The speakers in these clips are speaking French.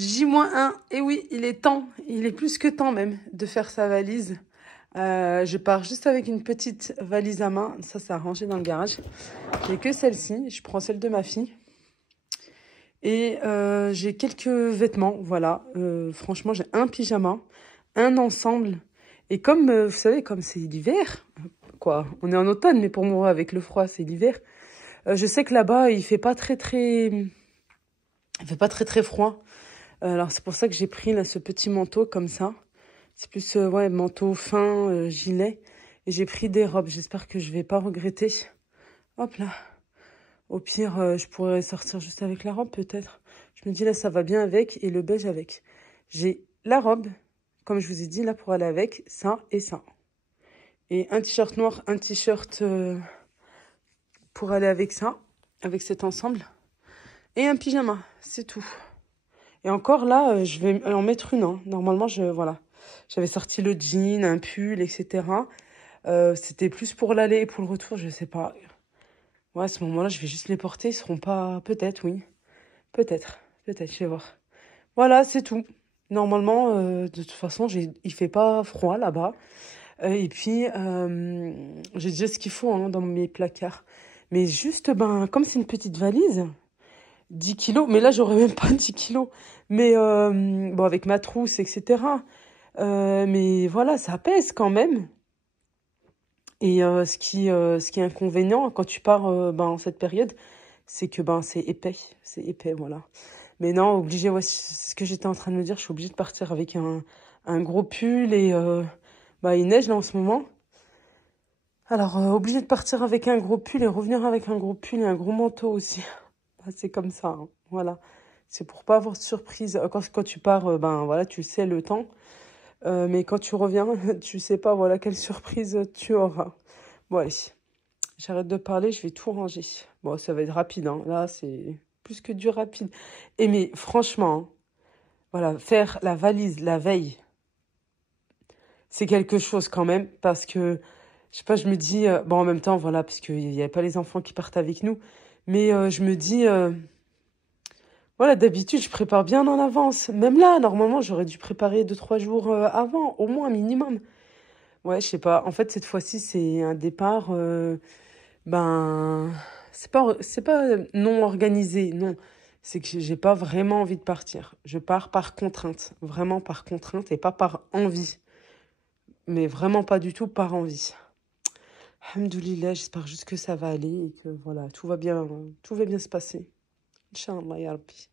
J-1, et oui, il est temps, il est plus que temps même de faire sa valise. Je pars juste avec une petite valise à main, ça c'est à ranger dans le garage. J'ai que celle-ci, je prends celle de ma fille. Et j'ai quelques vêtements, voilà. Franchement, j'ai un pyjama, un ensemble. Et comme, vous savez, comme c'est l'hiver, quoi, on est en automne, mais pour moi, avec le froid, c'est l'hiver. Je sais que là-bas, il fait pas très froid. Alors c'est pour ça que j'ai pris là ce petit manteau comme ça. C'est plus ouais, manteau fin, gilet. Et j'ai pris des robes. J'espère que je vais pas regretter. Hop là. Au pire, je pourrais sortir juste avec la robe peut-être. Je me dis là ça va bien avec et le beige avec. J'ai la robe, comme je vous ai dit là pour aller avec, ça et ça. Et un t-shirt noir, un t-shirt pour aller avec ça, avec cet ensemble. Et un pyjama, c'est tout. Et encore là, je vais en mettre une. Hein. Normalement, voilà. J'avais sorti le jean, un pull, etc. C'était plus pour l'aller et pour le retour, je sais pas. Ouais, à ce moment-là, je vais juste les porter. Ils seront pas... Peut-être, oui. Peut-être. Peut-être, je vais voir. Voilà, c'est tout. Normalement, de toute façon, il fait pas froid là-bas. Et puis, j'ai déjà ce qu'il faut hein, dans mes placards. Mais juste, ben, comme c'est une petite valise... 10 kilos, mais là, j'aurais même pas 10 kilos. Mais bon, avec ma trousse, etc. Mais voilà, ça pèse quand même. Et ce qui est inconvénient quand tu pars ben, en cette période, c'est que ben, c'est épais. C'est épais, voilà. Mais non, obligé, ouais, c'est ce que j'étais en train de me dire. Je suis obligée de partir avec un gros pull et bah, il neige là en ce moment. Alors, obligée de partir avec un gros pull et revenir avec un gros pull et un gros manteau aussi. Bah, c'est comme ça, hein. Voilà. C'est pour pas avoir de surprise. Quand tu pars, ben voilà, tu sais le temps. Mais quand tu reviens, tu sais pas, voilà, quelle surprise tu auras. Bon, allez, j'arrête de parler, je vais tout ranger. Bon, ça va être rapide, hein. Là, c'est plus que du rapide. Et mais franchement, hein, voilà, faire la valise la veille, c'est quelque chose quand même, parce que, je sais pas, je me dis, bon, en même temps, voilà, parce qu'il n'y avait pas les enfants qui partent avec nous, mais je me dis... Voilà, d'habitude, je prépare bien en avance. Même là, normalement, j'aurais dû préparer 2, 3 jours avant, au moins, minimum. Ouais, je sais pas. En fait, cette fois-ci, c'est un départ, ben, c'est pas non organisé, non. C'est que j'ai pas vraiment envie de partir. Je pars par contrainte, vraiment par contrainte et pas par envie. Mais vraiment pas du tout par envie. Alhamdoulilah, j'espère juste que ça va aller et que voilà, tout va bien se passer. Inch'Allah, ya Rabbi.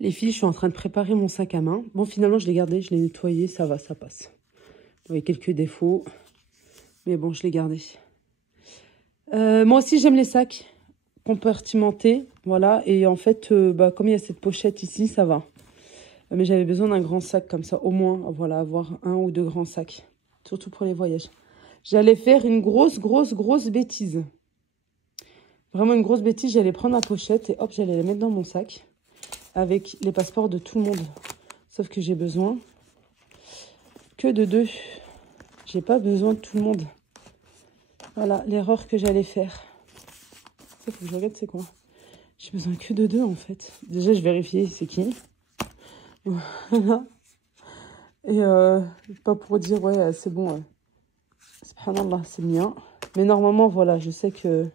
Les filles, je suis en train de préparer mon sac à main. Bon, finalement, je l'ai gardé, je l'ai nettoyé, ça va, ça passe. Il y a quelques défauts, mais bon, je l'ai gardé. Moi aussi, j'aime les sacs compartimentés, voilà. Et en fait, bah, comme il y a cette pochette ici, ça va. Mais j'avais besoin d'un grand sac comme ça, au moins, voilà, avoir 1 ou 2 grands sacs. Surtout pour les voyages. J'allais faire une grosse bêtise. Vraiment une grosse bêtise, j'allais prendre la pochette et hop, j'allais la mettre dans mon sac. Avec les passeports de tout le monde. Sauf que j'ai besoin que de 2. J'ai pas besoin de tout le monde. Voilà, l'erreur que j'allais faire. Il faut que je regarde c'est quoi. J'ai besoin que de 2 en fait. Déjà, je vérifie c'est qui. Voilà. Et pas pour dire, ouais, c'est bon. Subhanallah, c'est le mien. Mais normalement, voilà, je sais que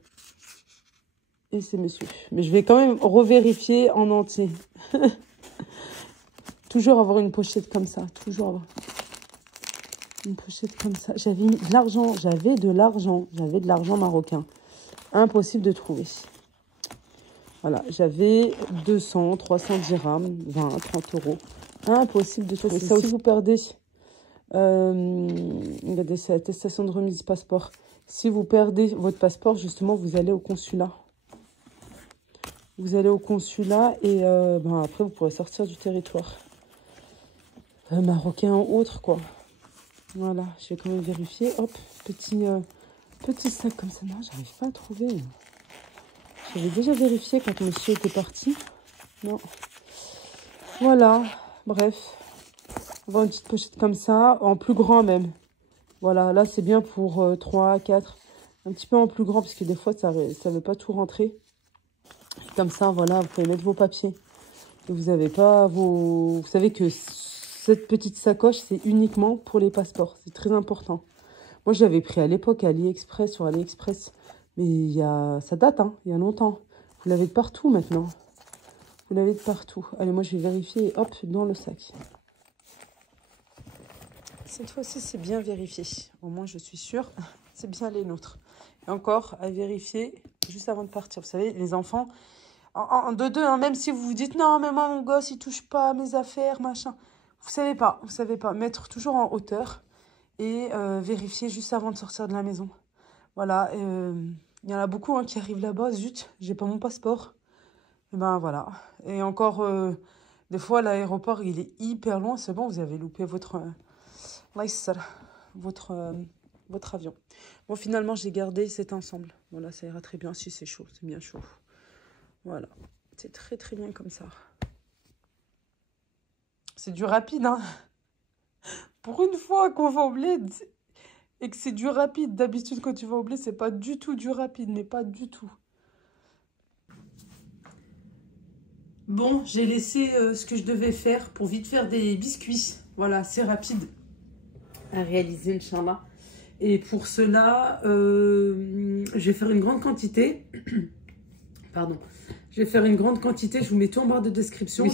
et c'est monsieur. Mais je vais quand même revérifier en entier. Toujours avoir une pochette comme ça. Toujours avoir une pochette comme ça. J'avais de l'argent. J'avais de l'argent marocain. Impossible de trouver. Voilà. J'avais 200, 300 dirhams, 20, 30 euros. Impossible de trouver. Ça aussi, vous perdez. Il y a des attestations de remise passeport. Si vous perdez votre passeport, justement, vous allez au consulat. Vous allez au consulat et après, vous pourrez sortir du territoire. Marocain ou autre, quoi. Voilà, je vais quand même vérifier. Hop, petit sac comme ça. Non, j'arrive pas à trouver. J'avais déjà vérifié quand monsieur était parti. Non. Voilà, bref. On va une petite pochette comme ça, en plus grand même. Voilà, là, c'est bien pour 3, 4. Un petit peu en plus grand, parce que des fois, ça ne veut pas tout rentrer. Comme ça, voilà, vous pouvez mettre vos papiers. Et vous n'avez pas vos... Vous savez que cette petite sacoche, c'est uniquement pour les passeports. C'est très important. Moi, je l'avais pris à l'époque sur AliExpress. Mais ça date, hein, il y a longtemps. Vous l'avez de partout maintenant. Vous l'avez de partout. Allez, moi, je vais vérifier. Hop, dans le sac. Cette fois-ci, c'est bien vérifié. Au moins, je suis sûre. C'est bien les nôtres. Et encore, à vérifier juste avant de partir. Vous savez, les enfants, en deux, hein, même si vous vous dites, non, mais moi, mon gosse, il touche pas à mes affaires, machin. Vous savez pas. Mettre toujours en hauteur et vérifier juste avant de sortir de la maison. Voilà. Il y en a beaucoup qui arrivent là-bas. Zut, j'ai pas mon passeport. Et ben voilà. Et encore, des fois, l'aéroport, il est hyper loin. C'est bon, vous avez loupé votre avion. Bon, finalement, j'ai gardé cet ensemble. Voilà, ça ira très bien si c'est chaud. C'est bien chaud. Voilà. C'est très, très bien comme ça. C'est du rapide, hein. Pour une fois qu'on va au bled et que c'est du rapide. D'habitude, quand tu vas au bled, c'est pas du tout du rapide, mais pas du tout. Bon, j'ai laissé ce que je devais faire pour vite faire des biscuits. Voilà, c'est rapide à réaliser, Inch'Allah. Et pour cela, je vais faire une grande quantité. Pardon. Je vais faire une grande quantité. Je vous mets tout en barre de description. Oui.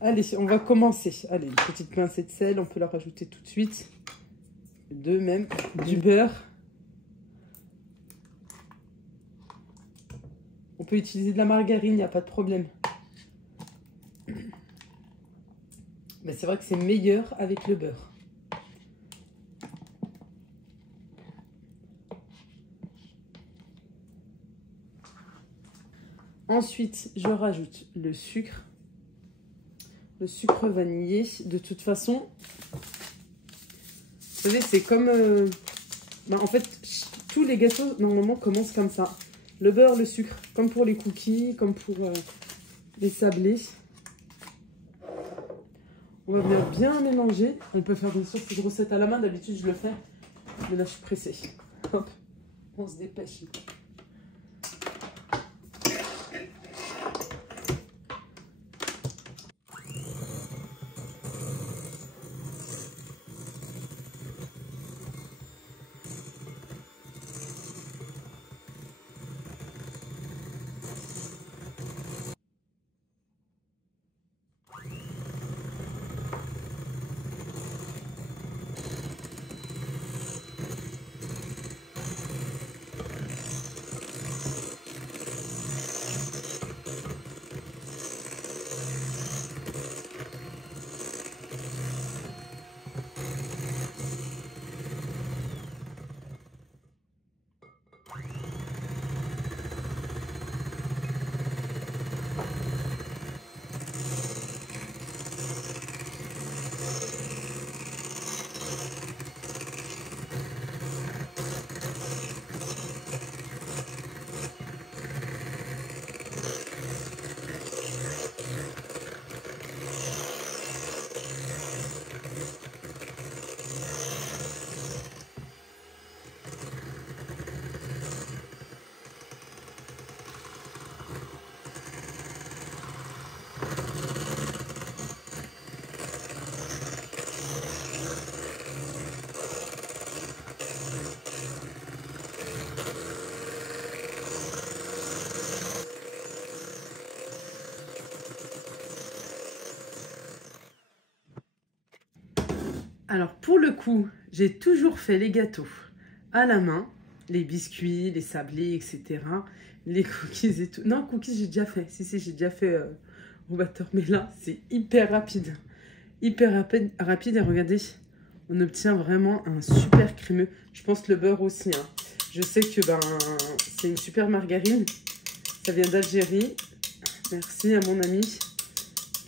Allez, on va commencer. Allez, une petite pincée de sel. On peut la rajouter tout de suite. Deux même. Du beurre. On peut utiliser de la margarine, il n'y a pas de problème. Mais c'est vrai que c'est meilleur avec le beurre. Ensuite, je rajoute le sucre vanillé. De toute façon, vous savez, c'est comme... en fait, tous les gâteaux, normalement, commencent comme ça. Le beurre, le sucre, comme pour les cookies, comme pour les sablés. On va bien mélanger. On peut faire bien sûr cette recette à la main. D'habitude, je le fais. Mais là, je suis pressée. Hop, on se dépêche. Alors, pour le coup, j'ai toujours fait les gâteaux à la main. Les biscuits, les sablés, etc. Les cookies et tout. Non, cookies, j'ai déjà fait. Si, j'ai déjà fait au batteur. Mais là, c'est hyper rapide. Hyper rapide. Et regardez, on obtient vraiment un super crémeux. Je pense le beurre aussi. Hein. Je sais que c'est une super margarine. Ça vient d'Algérie. Merci à mon amie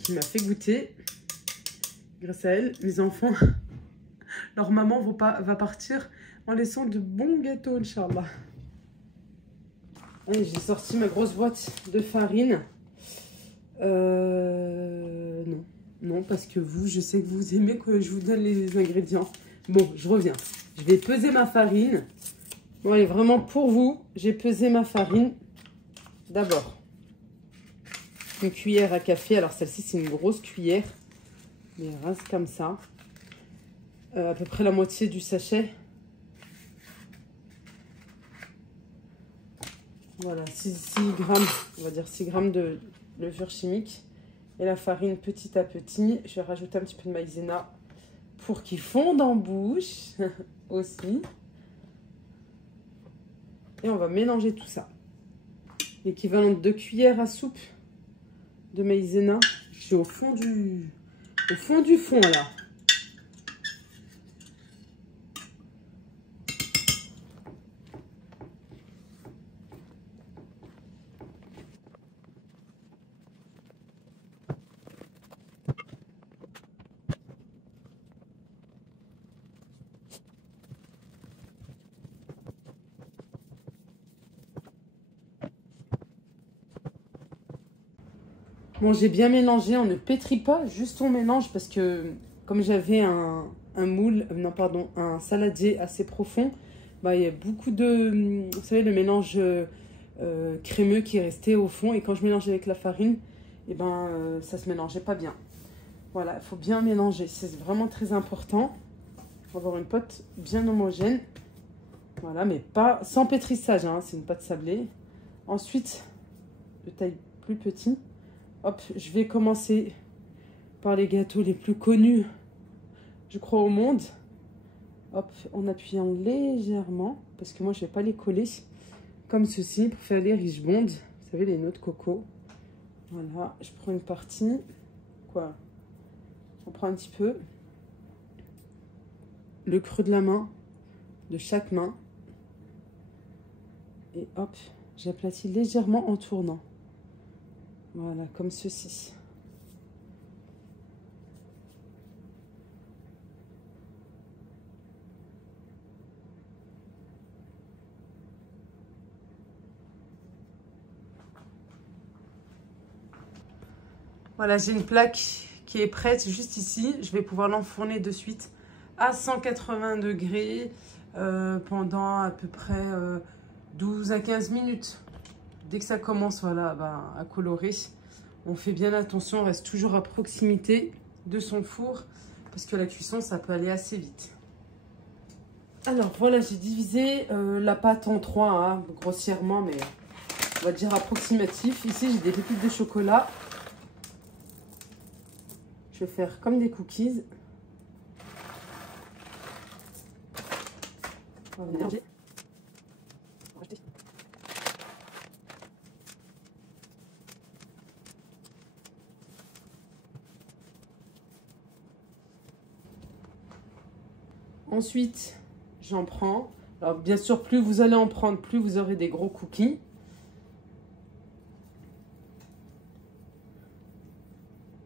qui m'a fait goûter. Grâce à elle, mes enfants, leur maman va partir en laissant de bons gâteaux, Inch'Allah. Allez, j'ai sorti ma grosse boîte de farine. Non, parce que je sais que vous aimez que je vous donne les ingrédients. Bon, je reviens. Je vais peser ma farine. Bon, allez, vraiment pour vous, j'ai pesé ma farine. D'abord, une cuillère à café. Alors, celle-ci, c'est une grosse cuillère. Mais rase comme ça. À peu près la moitié du sachet. Voilà, 6 grammes, on va dire 6 grammes de levure chimique. Et la farine petit à petit. Je vais rajouter un petit peu de maïzena pour qu'il fonde en bouche aussi. Et on va mélanger tout ça. L'équivalent de 2 cuillères à soupe de maïzena. Je suis au fond du fond là. Bon, j'ai bien mélangé, on ne pétrit pas, juste on mélange parce que comme j'avais un moule, non pardon, un saladier assez profond, il y a beaucoup de, vous savez, le mélange crémeux qui est resté au fond et quand je mélangeais avec la farine, ça se mélangeait pas bien. Voilà, il faut bien mélanger, c'est vraiment très important, pour avoir une pâte bien homogène. Voilà, mais pas sans pétrissage, hein, c'est une pâte sablée. Ensuite, de taille plus petite. Hop, je vais commencer par les gâteaux les plus connus, je crois, au monde. Hop, en appuyant légèrement, parce que moi, je ne vais pas les coller, comme ceci, pour faire les riche bondes. Vous savez, les noix de coco. Voilà, je prends une partie. Quoi? On prend un petit peu. Le creux de la main, de chaque main. Et hop, j'aplatis légèrement en tournant. Voilà, comme ceci. Voilà, j'ai une plaque qui est prête juste ici. Je vais pouvoir l'enfourner de suite à 180 degrés pendant à peu près 12 à 15 minutes. Dès que ça commence voilà, à colorer, on fait bien attention, on reste toujours à proximité de son four parce que la cuisson, ça peut aller assez vite. Alors voilà, j'ai divisé la pâte en 3, hein, grossièrement, mais on va dire approximatif. Ici, j'ai des pépites de chocolat. Je vais faire comme des cookies. On va mélanger. Ensuite, j'en prends. Alors, bien sûr, plus vous allez en prendre, plus vous aurez des gros cookies.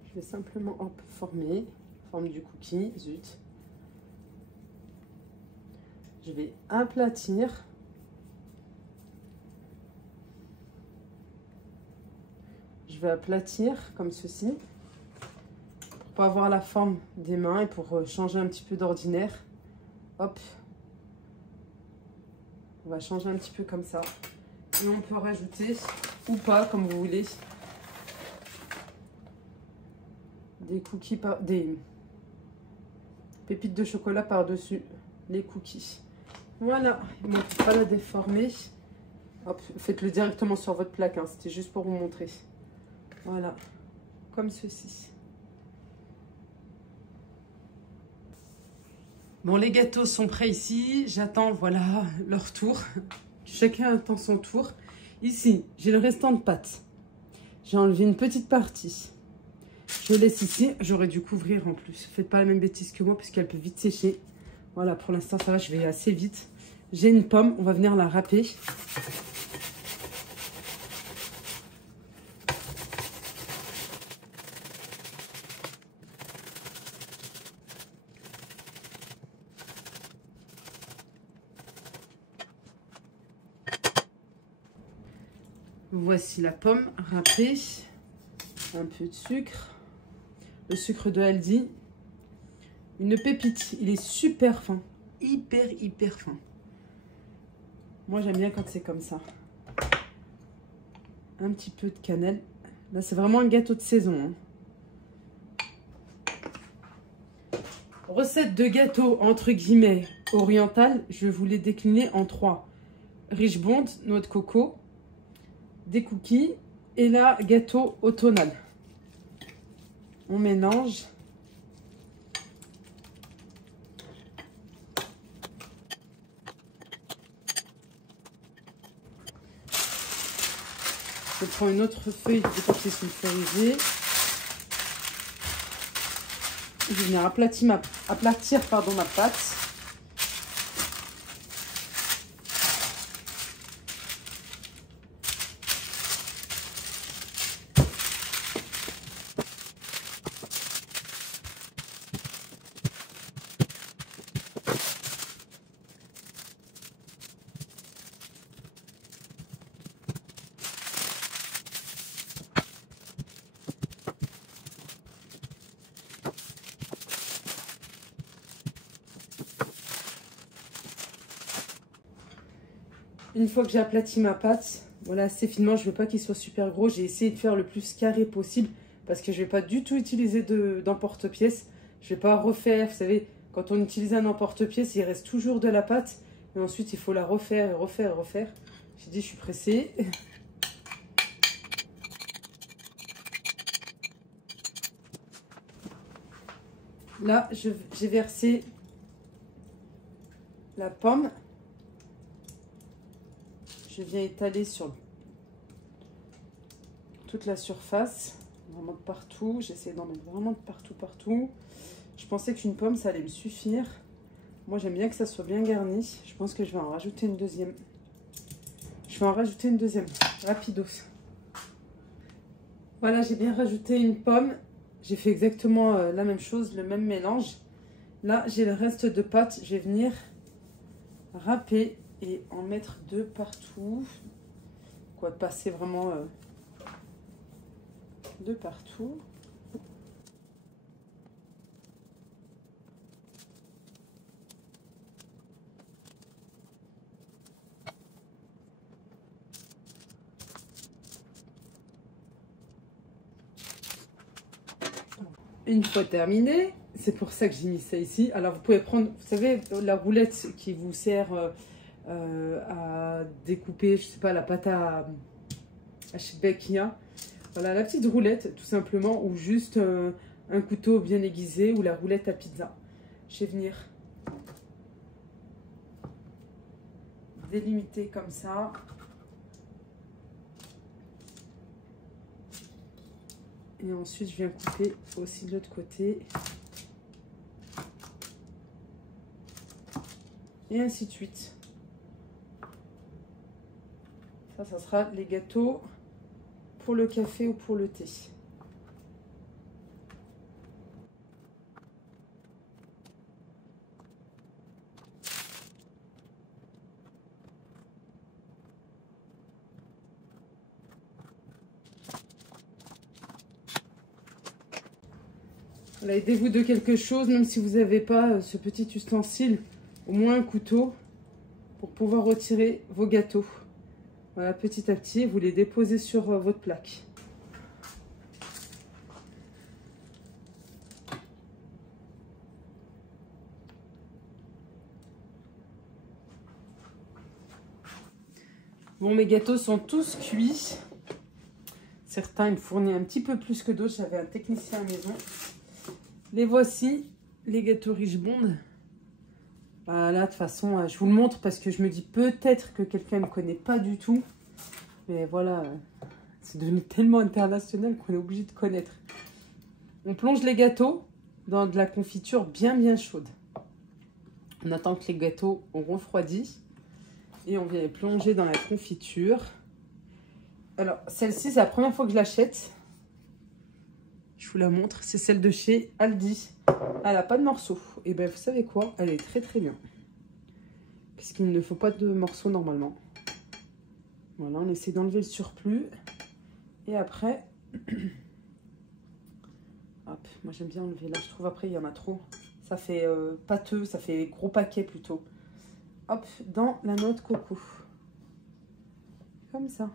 Je vais simplement former, forme du cookie, zut. Je vais aplatir. Je vais aplatir comme ceci. Pour pas avoir la forme des mains et pour changer un petit peu d'ordinaire. Hop. On va changer un petit peu comme ça. Et on peut rajouter, ou pas, comme vous voulez, des cookies, des pépites de chocolat par-dessus les cookies. Voilà, il ne faut pas la déformer. Hop, faites-le directement sur votre plaque, hein. C'était juste pour vous montrer. Voilà, comme ceci. Bon, les gâteaux sont prêts ici. J'attends, voilà, leur tour. Chacun attend son tour. Ici, j'ai le restant de pâte. J'ai enlevé une petite partie. Je laisse ici. J'aurais dû couvrir en plus. Faites pas la même bêtise que moi puisqu'elle peut vite sécher. Voilà, pour l'instant, ça va. Je vais assez vite. J'ai une pomme. On va venir la râper. Voici la pomme râpée. Un peu de sucre. Le sucre de Aldi. Une pépite. Il est super fin. Hyper fin. Moi, j'aime bien quand c'est comme ça. Un petit peu de cannelle. Là, c'est vraiment un gâteau de saison. Recette de gâteau, entre guillemets, oriental. Je vais vous les décliner en 3. Riche blonde, noix de coco, des cookies et là, gâteau automnal. On mélange. Je prends une autre feuille de papier sulfurisé. Je vais venir aplatir ma pâte. Une fois que j'ai aplati ma pâte, voilà, assez finement, je ne veux pas qu'il soit super gros. J'ai essayé de faire le plus carré possible parce que je ne vais pas du tout utiliser d'emporte-pièce. Je ne vais pas refaire, vous savez, quand on utilise un emporte-pièce, il reste toujours de la pâte. Et ensuite, il faut la refaire et refaire et refaire. J'ai dit, je suis pressée. Là, j'ai versé la pomme. Je viens étaler sur toute la surface, vraiment de partout. J'essaie d'en mettre vraiment de partout. Je pensais qu'une pomme, ça allait me suffire. Moi, j'aime bien que ça soit bien garni. Je pense que je vais en rajouter une deuxième. Rapidos. Voilà, j'ai bien rajouté une pomme. J'ai fait exactement la même chose, le même mélange. Là, j'ai le reste de pâte. Je vais venir râper et en mettre de partout. Quoi, passer vraiment de partout. Une fois terminé, c'est pour ça que j'ai mis ça ici. Alors vous pouvez prendre, vous savez, la roulette qui vous sert à découper, je sais pas, la pâte à Shebekkia. Voilà, la petite roulette, tout simplement, ou juste un couteau bien aiguisé ou la roulette à pizza. Je vais venir délimiter comme ça. Et ensuite, je viens couper aussi de l'autre côté. Et ainsi de suite. Ça sera les gâteaux pour le café ou pour le thé. Voilà, aidez-vous de quelque chose, même si vous n'avez pas ce petit ustensile, au moins un couteau pour pouvoir retirer vos gâteaux. Voilà, petit à petit, vous les déposez sur votre plaque. Bon, mes gâteaux sont tous cuits. Certains, ils fournissent un petit peu plus que d'autres. J'avais un technicien à la maison. Les voici, les gâteaux riche blonde. Là, de toute façon, je vous le montre parce que je me dis peut-être que quelqu'un ne connaît pas du tout. Mais voilà, c'est devenu tellement international qu'on est obligé de connaître. On plonge les gâteaux dans de la confiture bien chaude. On attend que les gâteaux ont refroidi. Et on vient les plonger dans la confiture. Alors, celle-ci, c'est la première fois que je l'achète. Je vous la montre. C'est celle de chez Aldi. Elle n'a pas de morceaux. Et bien, vous savez quoi? Elle est très bien. Parce qu'il ne faut pas de morceaux normalement. Voilà, on essaie d'enlever le surplus. Et après... Hop, moi j'aime bien enlever. Là, je trouve après, il y en a trop. Ça fait pâteux, ça fait gros paquet plutôt. Hop, dans la noix de coco. Comme ça.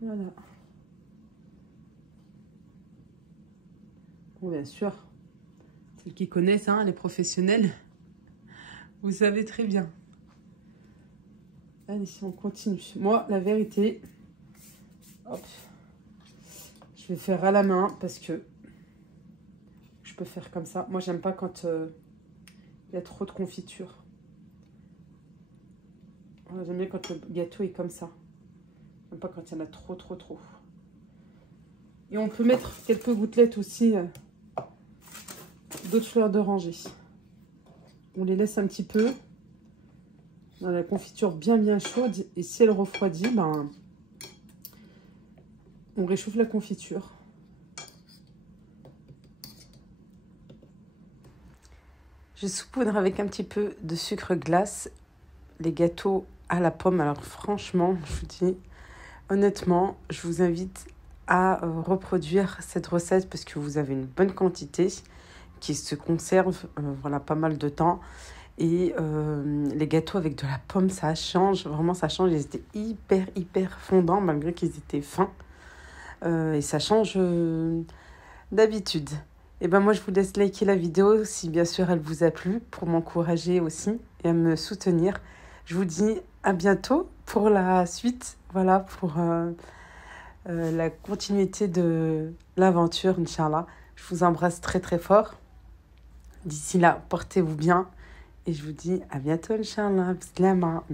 Voilà. Bon, bien sûr, celles qui connaissent, hein, les professionnels, vous savez très bien. Allez, on continue. Moi, la vérité, hop, je vais faire à la main parce que je peux faire comme ça. Moi, j'aime pas quand il y a trop de confiture. Voilà, j'aime bien quand le gâteau est comme ça. J'aime pas quand il y en a trop. Et on peut mettre quelques gouttelettes aussi d'autres fleurs d'oranger. On les laisse un petit peu dans la confiture bien chaude. Et si elle refroidit, ben, on réchauffe la confiture. Je saupoudre avec un petit peu de sucre glace les gâteaux à la pomme. Alors franchement, je vous dis, honnêtement, je vous invite à reproduire cette recette parce que vous avez une bonne quantité qui se conserve voilà, pas mal de temps. Et les gâteaux avec de la pomme, ça change. Vraiment, ça change. Ils étaient hyper fondants malgré qu'ils étaient fins. Et ça change d'habitude. Et ben moi, je vous laisse liker la vidéo si bien sûr elle vous a plu pour m'encourager aussi et à me soutenir. Je vous dis à bientôt pour la suite. Voilà, pour la continuité de l'aventure, Inch'Allah. Je vous embrasse très fort. D'ici là, portez-vous bien. Et je vous dis à bientôt, Inch'Allah. Bislama.